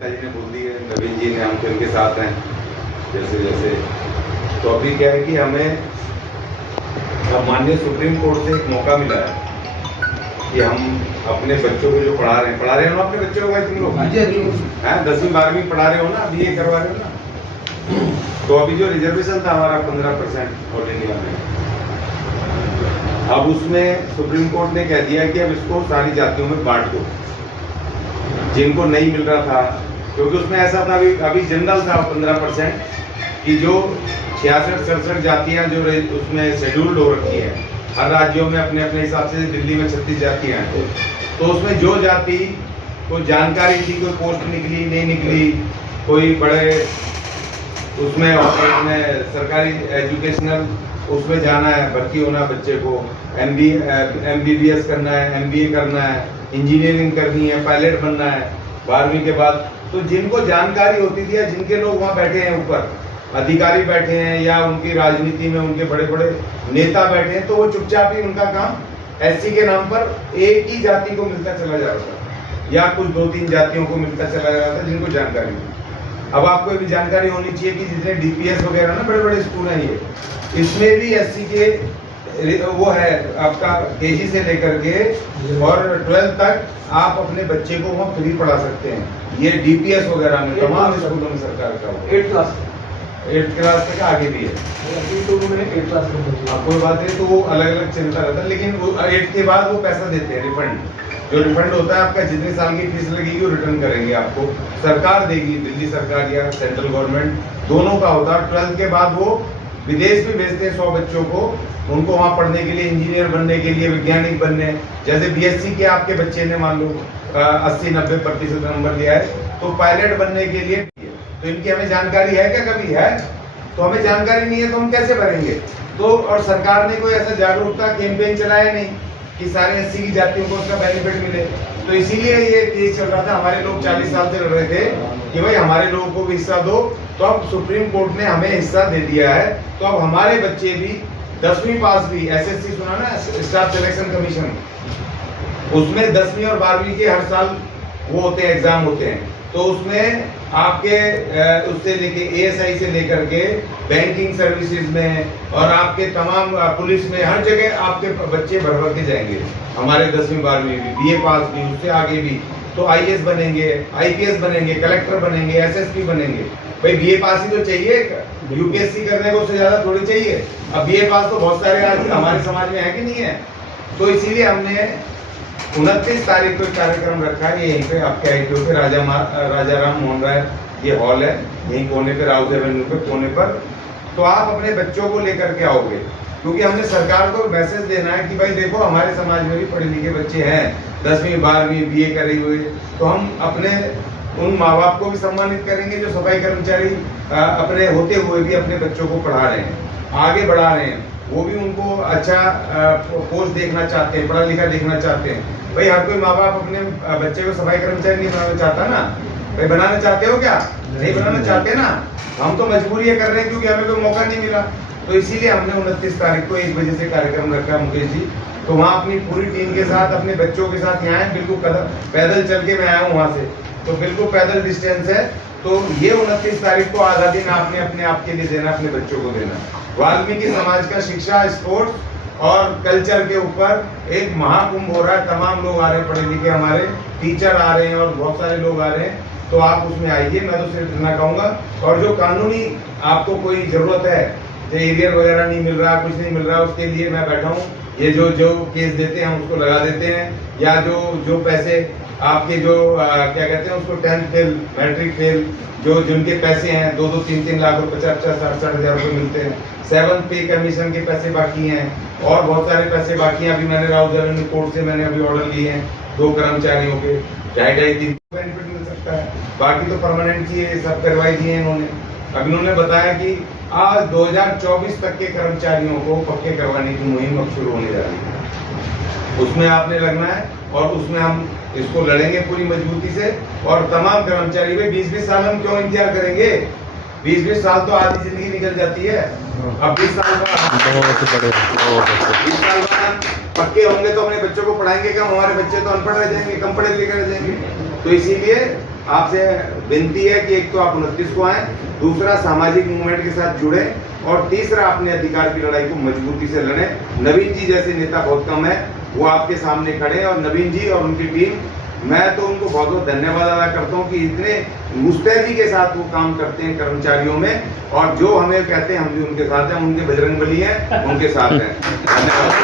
जी ने बोल दी है, नवीन जी ने, हम फिर के साथ हैं जैसे जैसे। तो अभी क्या है कि हमें अब माननीय सुप्रीम कोर्ट से एक मौका मिला है कि हम अपने बच्चों को जो पढ़ा रहे हो ना, अपने बच्चों को तुम लोग हैं 10वीं 12वीं पढ़ा रहे हो ना, BA करवा रहे हो ना। तो अभी जो रिजर्वेशन था हमारा 15% ऑल इंडिया में, अब उसमें सुप्रीम कोर्ट ने कह दिया कि अब इसको सारी जातियों में बांट दो जिनको नहीं मिल रहा था, क्योंकि उसमें ऐसा था अभी जनरल था 15% कि जो 66-67 जातियां जो उसमें शेड्यूल्ड हो रखी है, हर राज्यों में अपने अपने हिसाब से, दिल्ली में 36 जातियां हैं, तो उसमें जो जाति को जानकारी थी, कोई पोस्ट निकली नहीं निकली, कोई बड़े उसमें सरकारी एजुकेशनल उसमें जाना है, भर्ती होना बच्चे को, MBBS करना है, MBA करना है, इंजीनियरिंग करनी है, पायलट बनना है 12वीं के बाद, तो जिनको जानकारी होती थी या जिनके लोग वहाँ बैठे हैं, ऊपर अधिकारी बैठे हैं या उनकी राजनीति में उनके बड़े बड़े नेता बैठे हैं, तो वो चुपचाप ही उनका काम SC के नाम पर एक ही जाति को मिलता चला जा रहा था या कुछ 2-3 जातियों को मिलता चला जा रहा था जिनको जानकारी थी। अब आपको ये भी जानकारी होनी चाहिए कि जितने DPS वगैरह ना, बड़े बड़े स्कूल हैं ये, इसमें भी SC के वो है आपका KG से लेकर के और 12th तक आप अपने बच्चे को वहाँ फ्री पढ़ा सकते हैं। ये DPS वगैरह में तमाम स्कूलों में सरकार का 8th क्लास तक आगे भी है। अब कोई बात है तो वो अलग अलग चलता रहता है, लेकिन वो 8th के बाद वो पैसा देते हैं, रिफंड जो रिफंड होता है आपका, जितने साल की फीस लगेगी वो रिटर्न करेंगे आपको, सरकार देगी, दिल्ली सरकार या सेंट्रल गवर्नमेंट, दोनों का होता है। 12th के बाद वो विदेश भी भेजते हैं 100 बच्चों को, उनको वहाँ पढ़ने के लिए, इंजीनियर बनने के लिए, वैज्ञानिक बनने। जैसे BSc के आपके बच्चे ने मान लो 80-90% नंबर लिया है, तो पायलट बनने के लिए, तो इनकी हमें जानकारी है क्या? कभी है? तो हमें जानकारी नहीं है तो हम कैसे भरेंगे? तो और सरकार ने कोई ऐसा जागरूकता कैंपेन चलाया नहीं कि सारे SC की जातियों को उसका बेनिफिट मिले। तो इसीलिए ये केस चल रहा था, हमारे लोग 40 साल से लड़ रहे थे कि भाई हमारे लोगों को भी हिस्सा दो, तो अब सुप्रीम कोर्ट ने हमें हिस्सा दे दिया है। तो अब हमारे बच्चे भी 10वीं पास भी, SSC सुना ना, स्टाफ सिलेक्शन कमीशन, उसमें 10वीं और 12वीं के हर साल वो होते हैं, एग्जाम होते हैं, तो उसमें आपके उससे लेके ASI से लेकर के बैंकिंग सर्विसेज में और आपके तमाम पुलिस में, हर जगह आपके बच्चे भर के जाएंगे, हमारे 10वीं 12वीं भी, BA पास भी, उससे आगे भी, तो IAS बनेंगे, IPS बनेंगे, कलेक्टर बनेंगे, SSP बनेंगे। भाई BA पास ही तो चाहिए, UPSC करने को उससे ज्यादा थोड़ी चाहिए। अब BA पास तो बहुत सारे आज हमारे समाज में है कि नहीं है। तो इसीलिए हमने 29 तारीख को कार्यक्रम रखा है, यहीं पे आपके ITO पे राजा राम मोहन राय ये हॉल है, यहीं कोने पे, राउज एवेन्यू पे कोने पर। तो आप अपने बच्चों को लेकर के आओगे, क्योंकि हमने सरकार को मैसेज देना है कि भाई देखो हमारे समाज में भी पढ़े लिखे बच्चे हैं, 10वीं 12वीं BA करे हुए, तो हम अपने उन माँ बाप को भी सम्मानित करेंगे जो सफाई कर्मचारी अपने होते हुए भी अपने बच्चों को पढ़ा रहे हैं, आगे बढ़ा रहे हैं, वो भी उनको अच्छा पोस्ट देखना चाहते हैं, पढ़ा लिखा देखना चाहते हैं। भाई हर कोई माँ बाप अपने बच्चे को सफाई कर्मचारी नहीं बनाना चाहता ना। भाई बनाना चाहते हो क्या? नहीं बनाना चाहते ना। हम तो मजबूरी कर रहे हैं क्योंकि हमें कोई मौका नहीं मिला। तो इसीलिए हमने 29 तारीख को 1 बजे से कार्यक्रम रखा मुकेश जी। तो वहाँ अपनी पूरी टीम के साथ, अपने बच्चों के साथ यहाँ बिल्कुल पैदल चल के मैं आया हूँ वहाँ से, तो बिल्कुल पैदल डिस्टेंस है। तो ये 29 तारीख को आधा दिन आपने अपने आप के लिए देना, अपने बच्चों को देना। वाल्मीकि समाज का शिक्षा, स्पोर्ट्स और कल्चर के ऊपर एक महाकुंभ हो रहा है, तमाम लोग आ रहे हैं, पढ़े लिखे हमारे टीचर आ रहे हैं और बहुत सारे लोग आ रहे हैं, तो आप उसमें आइए। मैं तो सिर्फ इतना कहूँगा, और जो कानूनी आपको कोई ज़रूरत है, जो एरियर वगैरह नहीं मिल रहा, कुछ नहीं मिल रहा, उसके लिए मैं बैठा हूँ। ये जो केस देते हैं उसको लगा देते हैं, या जो पैसे आपके जो क्या कहते हैं उसको 10th फेल, मैट्रिक फेल, जिनके पैसे हैं 2-2, 3-3 लाख रुपए, 50-60 हज़ार रुपये मिलते हैं, 7th पे कमीशन के पैसे बाकी हैं और बहुत सारे पैसे बाकी हैं। अभी मैंने राउज एवेन्यू कोर्ट से मैंने अभी ऑर्डर लिए हैं 2 कर्मचारियों के, 2.5-3 बेनिफिट मिल सकता है। बाकी तो परमानेंट की सब करवाई दी है इन्होंने। अब इन्होंने बताया कि आज 2024 तक के कर्मचारियों को पक्के करवाने की मुहिम अब शुरू होने जा रही है, उसमें आपने लगना है और उसमें हम इसको लड़ेंगे पूरी मजबूती से। और तमाम कर्मचारी में 20-20 साल हम क्यों इंतजार करेंगे? 20-20 साल तो आधी जिंदगी निकल जाती है। अब 20 साल बाद 20 साल बाद पक्के होंगे तो अपने बच्चों को पढ़ाएंगे क्या? हमारे बच्चे तो अनपढ़ रह जाएंगे, कम पढ़े लिखे रह जाएंगे। तो इसीलिए आपसे विनती है कि एक तो आप 29 को आए, दूसरा सामाजिक मूवमेंट के साथ जुड़े और तीसरा अपने अधिकार की लड़ाई को मजबूती से लड़ें। नवीन जी जैसे नेता बहुत कम है, वो आपके सामने खड़े हैं और नवीन जी और उनकी टीम, मैं तो उनको बहुत बहुत धन्यवाद अदा करता हूँ कि इतने मुस्तैदी के साथ वो काम करते हैं कर्मचारियों में, और जो हमें कहते हैं हम भी उनके साथ हैं, उनके बजरंगबली हैं, उनके साथ हैं। धन्यवाद।